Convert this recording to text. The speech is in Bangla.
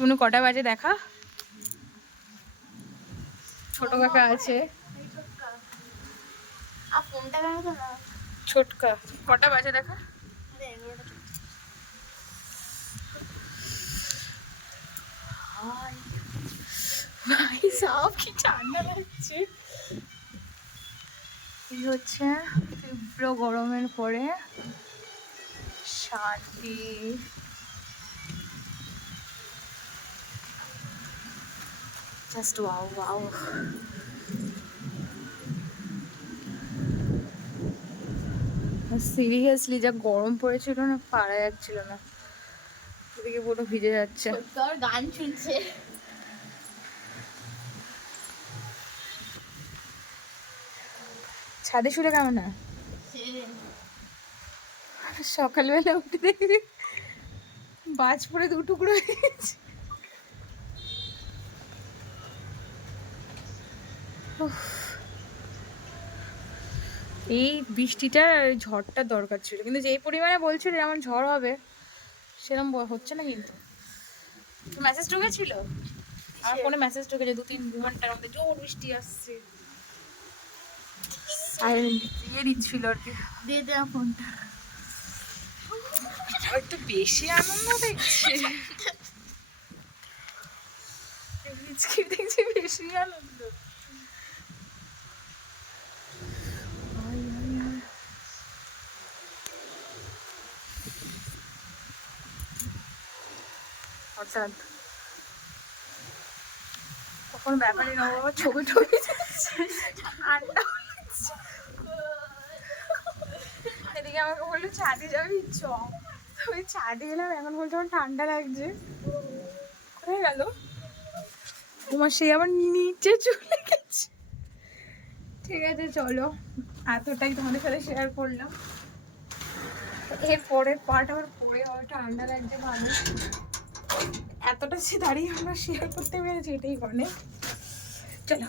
কোনো কটা বাজে দেখা? ছোট কাকা আছে। ছোটকা। কটা বাজে দেখা? ভাই কি ঠান্ডা হচ্ছে? তীব্র গরমের পরে শান্তি। জাস্ট ওয়াও ওয়াও সিরিয়াসলি যা গরম পড়েছিল না পারা যাচ্ছিল না। এদিকে পুরো ভিজে যাচ্ছে। তোর গান শুনছে। ছাদে শুলে কেমন না? সকালবেলা উঠে দেখি বাজ পড়ে দু টুকরো হয়ে গেছে। এই বৃষ্টিটা ঝড়টা দরকার ছিল। কিন্তু যেই পরিমাণে বলছিল যেমন ঝড় হবে সেরকম হচ্ছে না কিন্তু। মেসেজ ঢুকেছিল? আমার ফোনে মেসেজ ঢুকেছে দু তিন দু ঘণ্টার মধ্যে জোর বৃষ্টি আসছে। দিয়ে দিচ্ছিল আর কি। দিয়ে দেওয়া ফোনটা একটু বেশি আনন্দ দেখছি। দেখছি বেশি আনন্দ। ব্যাপারে না, বাবা। এদিকে আমাকে বলল যাবি? চ। ছাদে এলাম, এখন বলছে আমার ঠান্ডা লাগছে। কোথায় গেল? তোমার সে আবার নিচে চলে গেছে। ঠিক আছে, চলো। এতটাই তোমাদের সাথে শেয়ার করলাম। এর পরের পার্ট আবার পরে হবে, ঠান্ডা লাগছে ভালো। এতটা সে দাঁড়িয়ে আমরা শেয়ার করতে পেরেছি এটাই অনেক চলো